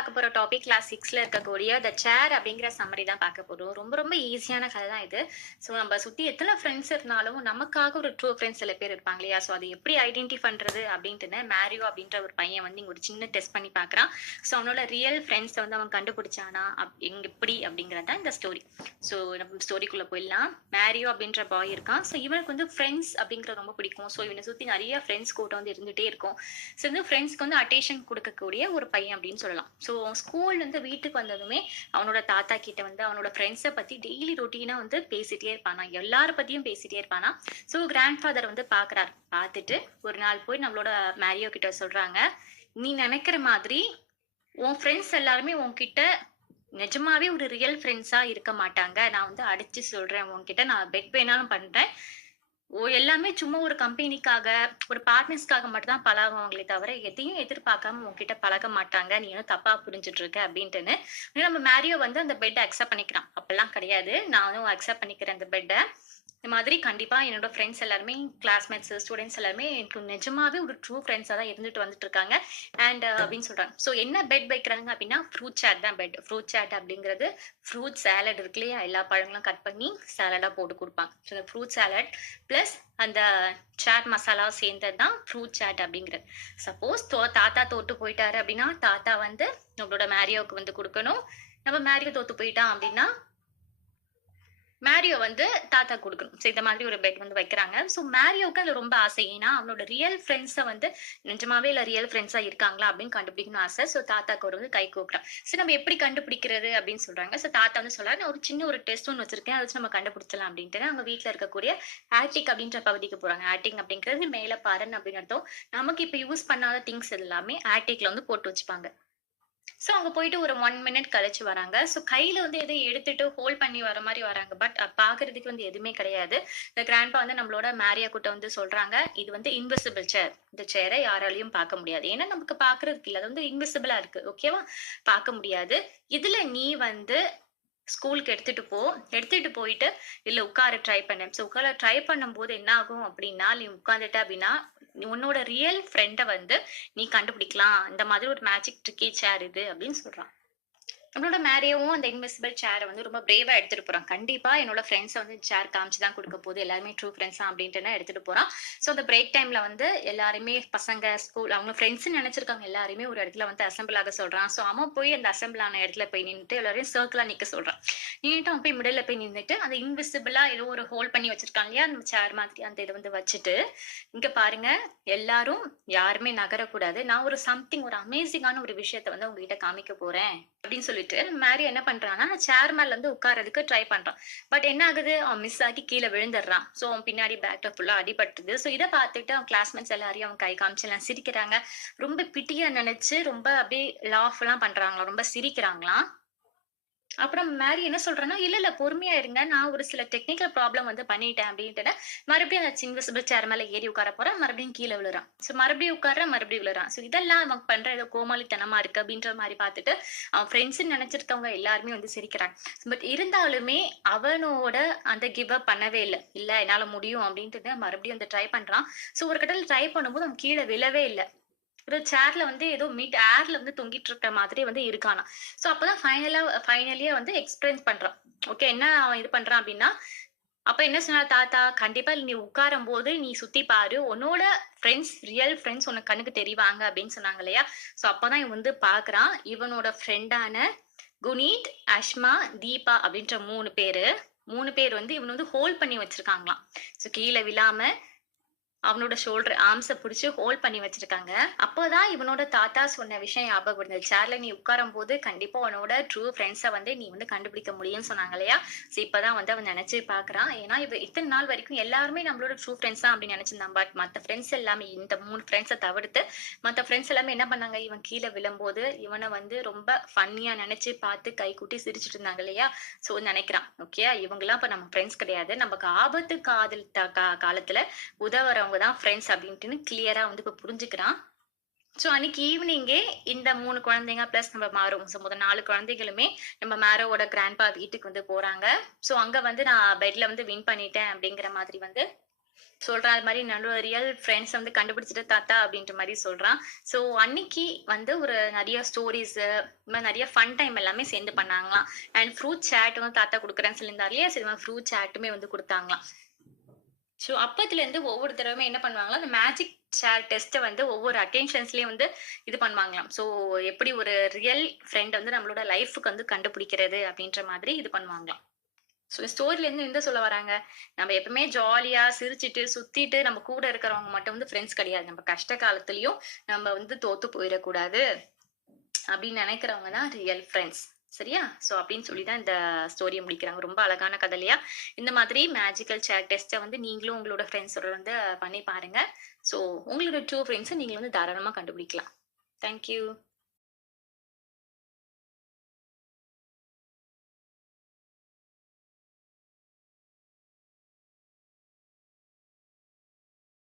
பார்க்க போற topic class 6ல இருக்கக்கூடிய த சேர் அப்படிங்கிற சம்மரி தான் பார்க்க போறோம். ரொம்ப ரொம்ப ஈஸியான கதை தான் இது. ஸோ நம்ம சுத்தி எத்தனை ஃப்ரெண்ட்ஸ் இருந்தாலும் நமக்காக ஒரு ட்ரூ ஃப்ரெண்ட்ஸ் சில பேர் இருப்பாங்க இல்லையா? ஸோ அதை எப்படி ஐடென்டிஃபை பண்றது அப்படின்ட்டுன்னு மேரியோ அப்படின்ற ஒரு பையன் வந்து இங்க ஒரு சின்ன டெஸ்ட் பண்ணி பார்க்குறான். ஸோ அவனோட ரியல் ஃப்ரெண்ட்ஸை வந்து அவன் கண்டுபிடிச்சானா எங்க எப்படி அப்படிங்கிறது தான் இந்த ஸ்டோரி. ஸோ நம்ம ஸ்டோரிக்குள்ள போயிடலாம். மேரியோ அப்படின்ற பாய் இருக்கான். ஸோ இவனுக்கு வந்து ஃப்ரெண்ட்ஸ் அப்படிங்கிறது ரொம்ப பிடிக்கும். ஸோ இவனை சுத்தி நிறைய ஃப்ரெண்ட்ஸ் கூட்டம் வந்து இருந்துட்டே இருக்கும். ஸோ வந்து ஃப்ரெண்ட்ஸ்க்கு வந்து அட்டென்ஷன் கொடுக்கக்கூடிய ஒரு பையன் அப்படின்னு சொல்லலாம். ஸோ ஸ்கூல்ல இருந்து வீட்டுக்கு வந்ததுமே அவனோட தாத்தா கிட்ட வந்து அவனோட ஃப்ரெண்ட்ஸை பத்தி டெய்லி ரொட்டீனா வந்து பேசிட்டே இருப்பானா, எல்லார பத்தியும் பேசிட்டே இருப்பானா. ஸோ கிராண்ட் ஃபாதர் வந்து பாக்குறாரு. பார்த்துட்டு ஒரு நாள் போய் நம்மளோட மேரியோ கிட்ட சொல்றாங்க, நீ நினைக்கிற மாதிரி உன் ஃப்ரெண்ட்ஸ் எல்லாருமே உன்கிட்ட நிஜமாவே ஒரு ரியல் ஃப்ரெண்ட்ஸா இருக்க மாட்டாங்க. நான் வந்து அடிச்சு சொல்றேன் உன்கிட்ட, நான் பெட் வேணாலும் பண்றேன். எல்லாமே சும்மா ஒரு கம்பெனிக்காக, ஒரு பார்ட்னர்ஸ்க்காக மட்டும் தான் பழகுவாங்களே தவிர, எதையும் எதிர்பார்க்காம உன்கிட்ட பழக மாட்டாங்க. நீ ஏதோ தப்பா புரிஞ்சுட்டு இருக்க அப்படின்ட்டுன்னு. நம்ம மேரியோ வந்து அந்த பெட்ட அக்செப்ட் பண்ணிக்கிறான். அப்பெல்லாம் கிடையாது. நானும் அக்செப்ட் பண்ணிக்கிறேன் அந்த பெட்ட. இந்த மாதிரி கண்டிப்பா என்னோட ஃப்ரெண்ட்ஸ் எல்லாருமே, கிளாஸ்மேட்ஸ், ஸ்டூடெண்ட்ஸ் எல்லாருமே எனக்கு நிஜமாவே ஒரு ட்ரூ ஃப்ரெண்ட்ஸா தான் இருந்துட்டு வந்துட்டு இருக்காங்க. அண்ட் அப்படின்னு சொல்றாங்க. ஸோ என்ன பெட் வைக்கிறாங்க அப்படின்னா, ஃப்ரூட் சாட் தான் பெட். ஃப்ரூட் சாட் அப்படிங்கிறது ஃப்ரூட் சாலட் இருக்கு இல்லையா? எல்லா பழங்களும் கட் பண்ணி சாலடா போட்டு கொடுப்பாங்க. ஸோ இந்த ஃப்ரூட் சாலட் பிளஸ் அந்த சாட் மசாலா சேர்ந்தது தான் ஃப்ரூட் சாட் அப்படிங்கிறது. சப்போஸ் தாத்தா தோத்து போயிட்டாரு அப்படின்னா, தாத்தா வந்து நம்மளோட மேரியோவுக்கு வந்து கொடுக்கணும். நம்ம மேரியோ தோத்து போயிட்டான் அப்படின்னா மேரியோ வந்து தாத்தா கொடுக்கணும். ஸோ இந்த மாதிரி ஒரு பெட் வந்து வைக்கிறாங்க. ஸோ மேரியோவுக்கு அது ரொம்ப ஆசை. ஏன்னா அவனோட ரியல் ஃப்ரெண்ட்ஸை வந்து நிஜமாவே இல்லை ரியல் ஃப்ரெண்ட்ஸா இருக்காங்களா அப்படின்னு கண்டுபிடிக்கணும் ஆசை. ஸோ தாத்தாக்கு ஒரு வந்து கை கூப்பிடுறான். ஸோ நம்ம எப்படி கண்டுபிடிக்கிறது அப்படின்னு சொல்றாங்க. ஸோ தாத்தா வந்து சொல்றாரு, நான் ஒரு சின்ன ஒரு டெஸ்ட் ஒன்று வச்சிருக்கேன், அதை வச்சு நம்ம கண்டுபிடிச்சலாம் அப்படின்ட்டு அவங்க வீட்டில் இருக்கக்கூடிய ஆட்டிக் அப்படின்ற பகுதிக்கு போறாங்க. ஆட்டிக் அப்படிங்கிறது மேல பாருன்னு அப்படின்னு அர்த்தம். நமக்கு இப்போ யூஸ் பண்ணாத திங்ஸ் எல்லாமே ஆட்டிக்ல வந்து போட்டு வச்சுப்பாங்க. சோ அங்க போயிட்டு ஒரு 1 மினிட் கழிச்சு வராங்க. சோ கையில வந்து எதோ எடுத்துட்டு ஹோல்ட் பண்ணி வர மாரி வராங்க. பட் பாக்குறதுக்கு வந்து எதுவுமே கிடையாது. இந்த கிராண்ட்பா வந்து நம்மளோட மேரியா கிட்ட வந்து சொல்றாங்க, இது வந்து இன்விசிபிள் சேர். இந்த சேரை யாராலையும் பார்க்க முடியாது. ஏன்னா நமக்கு பாக்குறதுக்கு இல்ல. அது வந்து இன்விசிபிளா இருக்கு. ஓகேவா? பார்க்க முடியாது. இதுல நீ வந்து ஸ்கூலுக்கு எடுத்துட்டு போ. எடுத்துட்டு போயிட்டு இல்ல உட்கார ட்ரை பண்ணு. ஸோ உட்கார ட்ரை பண்ணும்போது என்ன ஆகும் அப்படின்னா, நீ உட்கார்ந்துட்ட அப்படின்னா, உன்னோட ரியல் ஃப்ரெண்ட வந்து நீ கண்டுபிடிக்கலாம். இந்த மாதிரி ஒரு மேஜிக் ட்ரிக்கி சேர் இது அப்படின்னு சொல்றான். நம்மளோட மேரியாவும் அந்த இன்விசிபிள் சேரை வந்து ரொம்ப பிரேவா எடுத்துட்டு போறான். கண்டிப்பா என்னோட ஃப்ரெண்ட்ஸை வந்து சேர் காமிச்சு தான் கொடுக்க போகுது. எல்லாருமே ட்ரூ ஃப்ரெண்ட்ஸ் தான் அப்படின்ட்டு எடுத்துட்டு போறான். ஸோ அந்த பிரேக் டைம்ல வந்து எல்லாருமே பசங்க ஸ்கூல் அவங்க ஃப்ரெண்ட்ஸ் நினைச்சிருக்காங்க எல்லாருமே ஒரு இடத்துல வந்து அசம்பிள் ஆக சொல்றான். ஸோ அவன் போய் அந்த அசம்பிள் ஆன இடத்துல போய் நின்றுட்டு எல்லாரையும் சர்க்கிளா நிக்க சொல்றான். நின்னுட்டு அவன் போய் மிடில் போய் நின்றுட்டு அந்த இன்விசிபிளா ஏதோ ஒரு ஹோல்ட் பண்ணி வச்சிருக்காங்க இல்லையா? அந்த சேர் மாதிரி அந்த இதை வந்து வச்சுட்டு, இங்க பாருங்க, எல்லாரும் யாருமே நகரக்கூடாது. நான் ஒரு சம்திங் ஒரு அமேசிங்கான ஒரு விஷயத்த வந்து உங்ககிட்ட காமிக்க போறேன் அப்படின்னு சொல்லிட்டு மேரி என்ன பண்றான்னா சேர் மேல இருந்து உட்கார்றதுக்கு ட்ரை பண்றான். பட் என்ன ஆகுது, அவன் மிஸ் ஆகி கீழே விழுந்துடுறான். ஸோ அவன் பின்னாடி பேக்ல ஃபுல்லா அடிபட்டுது. ஸோ இதை பார்த்துட்டு அவன் கிளாஸ்மேட்ஸ் எல்லாரையும் அவன் கை காமிச்சு எல்லாம் சிரிக்கிறாங்க. ரொம்ப பிட்டியா நினைச்சு ரொம்ப அப்படியே லாஃப் எல்லாம் பண்றாங்களாம், ரொம்ப சிரிக்கிறாங்களாம். அப்புறம் மேரி என்ன சொல்றேன்னா, இல்ல இல்ல பொறுமையா இருங்க, நான் ஒரு சில டெக்னிக்கல் ப்ராப்ளம் வந்து பண்ணிட்டேன் அப்படின்ட்டு மறுபடியும் அந்த இன்விசிபிள் சேர் மேல ஏறி உட்கார போறான். மறுபடியும் கீழே விழுறான். ஸோ மறுபடியும் உட்கார்றான், மறுபடியும் விழுறான். ஸோ இதெல்லாம் அவன் பண்ற ஏதோ கோமாளித்தனமா இருக்கு அப்படின்ற மாதிரி பார்த்துட்டு அவன் ஃப்ரெண்ட்ஸ் நினைச்சிருக்கவங்க எல்லாருமே வந்து சிரிக்கிறாங்க. பட் இருந்தாலுமே அவனோட அந்த கிவ் அப் பண்ணவே இல்லை. இல்ல என்னால முடியும் அப்படின்ட்டு மறுபடியும் வந்து ட்ரை பண்றான். ஸோ ஒரு கட்டத்தில் ட்ரை பண்ணும்போது அவன் கீழே விழவே இல்லை. ஒரு சேர்ல வந்து ஏதோ மிட் ஏர்ல வந்து தொங்கிட்டு இருக்கிற மாதிரி வந்து இருக்கானா. சோ அப்பதான் ஃபைனலியா வந்து எக்ஸ்பிளைன் பண்றான். ஓகே, என்ன அவன் இது பண்றான் அப்படின்னா, அப்ப என்ன சொன்னார் தாத்தா, கண்டிப்பா நீ உட்காரும் போது நீ சுத்தி பாரு, உன்னோட ஃப்ரெண்ட்ஸ் ரியல் ஃப்ரெண்ட்ஸ் உனக்கு கண்ணுக்கு தெரிவாங்க அப்படின்னு சொன்னாங்க இல்லையா? சோ அப்பதான் இவன் வந்து பாக்குறான், இவனோட ஃப்ரெண்டான குனீத், அஷ்மா, தீபா அப்படின்ற 3 பேரு. 3 பேர் வந்து இவன் வந்து ஹோல்ட் பண்ணி வச்சிருக்காங்களாம். சோ கீழே விழாம அவனோட ஷோல்டர் ஆர்ம்ஸ புடிச்சு ஹோல்ட் பண்ணி வச்சிருக்காங்க. அப்பதான் இவனோட தாத்தா சொன்ன விஷயம் ஞாபகம் இருந்தது. சேர்ல நீ உட்காரும்போது கண்டிப்பா உன்னோட ட்ரூ ஃப்ரெண்ட்ஸ வந்து நீ வந்து கண்டுபிடிக்க முடியும்னு சொன்னாங்க இல்லையா? சோ இப்பதான் வந்து அவன் நினைச்சு பாக்குறான். ஏன்னா இத்தனை நாள் வரைக்கும் எல்லாருமே நம்மளோட ட்ரூ ஃப்ரெண்ட்ஸ் தான் அப்படின்னு நினைச்சிருந்தான். பட் மத்த ஃப்ரெண்ட்ஸ் எல்லாமே இந்த 3 ஃப்ரெண்ட்ஸை தவிர்த்து மத்த ஃப்ரெண்ட்ஸ் எல்லாமே என்ன பண்ணாங்க, இவன் கீழே விழும்போது இவனை வந்து ரொம்ப ஃபன்னியா நினைச்சு பார்த்து கை கூட்டி சிரிச்சிட்டு இருந்தாங்க இல்லையா? சோ நினைக்கிறான், ஓகே இவங்கெல்லாம் இப்ப நம்ம ஃப்ரெண்ட்ஸ் கிடையாது, நமக்கு ஆபத்து காலத்துல உதவுறவங்க தான் ஃப்ரெண்ட்ஸ் அப்படின்ட்டு கிளியரா வந்து இப்ப புரிஞ்சுக்கிறான். சோ அன்னைக்கு ஈவினிங்கே இந்த 3 குழந்தைங்க பிளஸ் நம்ம மாறும். சோ முதல் 4 குழந்தைகளுமே நம்ம மேரோவோட கிராண்ட்பா வீட்டுக்கு வந்து போறாங்க. சோ அங்க வந்து நான் பெட்ல வந்து வின் பண்ணிட்டேன் அப்படிங்கிற மாதிரி வந்து சொல்றான். அது மாரி என்னோட ரியல் ஃப்ரெண்ட்ஸ வந்து கண்டுபிடிச்சுட்டு தாத்தா அப்படின்ற மாரி சொல்றான். ஸோ அன்னைக்கு வந்து ஒரு நெறைய ஸ்டோரீஸு, இந்த மாரி நெறைய ஃபன் டைம் எல்லாமே சேர்ந்து பண்ணாங்களாம். அண்ட் ஃப்ரூட் சாட் வந்து தாத்தா குடுக்குறேன்னு சொல்லியிருந்தார் இல்லையா? சோ இது மாரி ஃப்ரூட் சாட்டுமே வந்து குடுத்தாங்களாம். ஸோ அப்பத்துலேருந்து ஒவ்வொரு தடவையுமே என்ன பண்ணுவாங்கன்னா, அந்த மேஜிக் ஷேர் டெஸ்ட்ட வந்து ஒவ்வொரு அட்டென்ஷன்ஸ்லயும் வந்து இது பண்ணுவாங்களாம். ஸோ எப்படி ஒரு ரியல் ஃப்ரெண்ட் வந்து நம்மளோட லைஃப்க்கு வந்து கண்டுபிடிக்கிறது அப்படின்ற மாதிரி இது பண்ணுவாங்களாம். ஸோ ஸ்டோரிலேருந்து என்ன சொல்ல வராங்க? நம்ம எப்பவுமே ஜாலியா சிரிச்சுட்டு, சுத்திட்டு நம்ம கூட இருக்கிறவங்க மட்டும் வந்து ஃப்ரெண்ட்ஸ் கிடையாது. நம்ம கஷ்ட காலத்திலயும் நம்ம வந்து தோத்து போயிறக்கூடாது அப்படின்னு நினைக்கிறவங்க தான் ரியல் ஃப்ரெண்ட்ஸ். சரியா? ஸோ அப்படின்னு சொல்லி தான் இந்த ஸ்டோரிய முடிக்கிறாங்க. ரொம்ப அழகான கதை இல்லையா? இந்த மாதிரி மேஜிக்கல் சேட் டெஸ்ட்ட வந்து நீங்களும் உங்களோட ஃப்ரெண்ட்ஸோட வந்து பண்ணி பாருங்க. ஸோ உங்களோட ட்ரூ ஃப்ரெண்ட்ஸ நீங்க வந்து தாராளமா கண்டுபிடிக்கலாம். Thank you.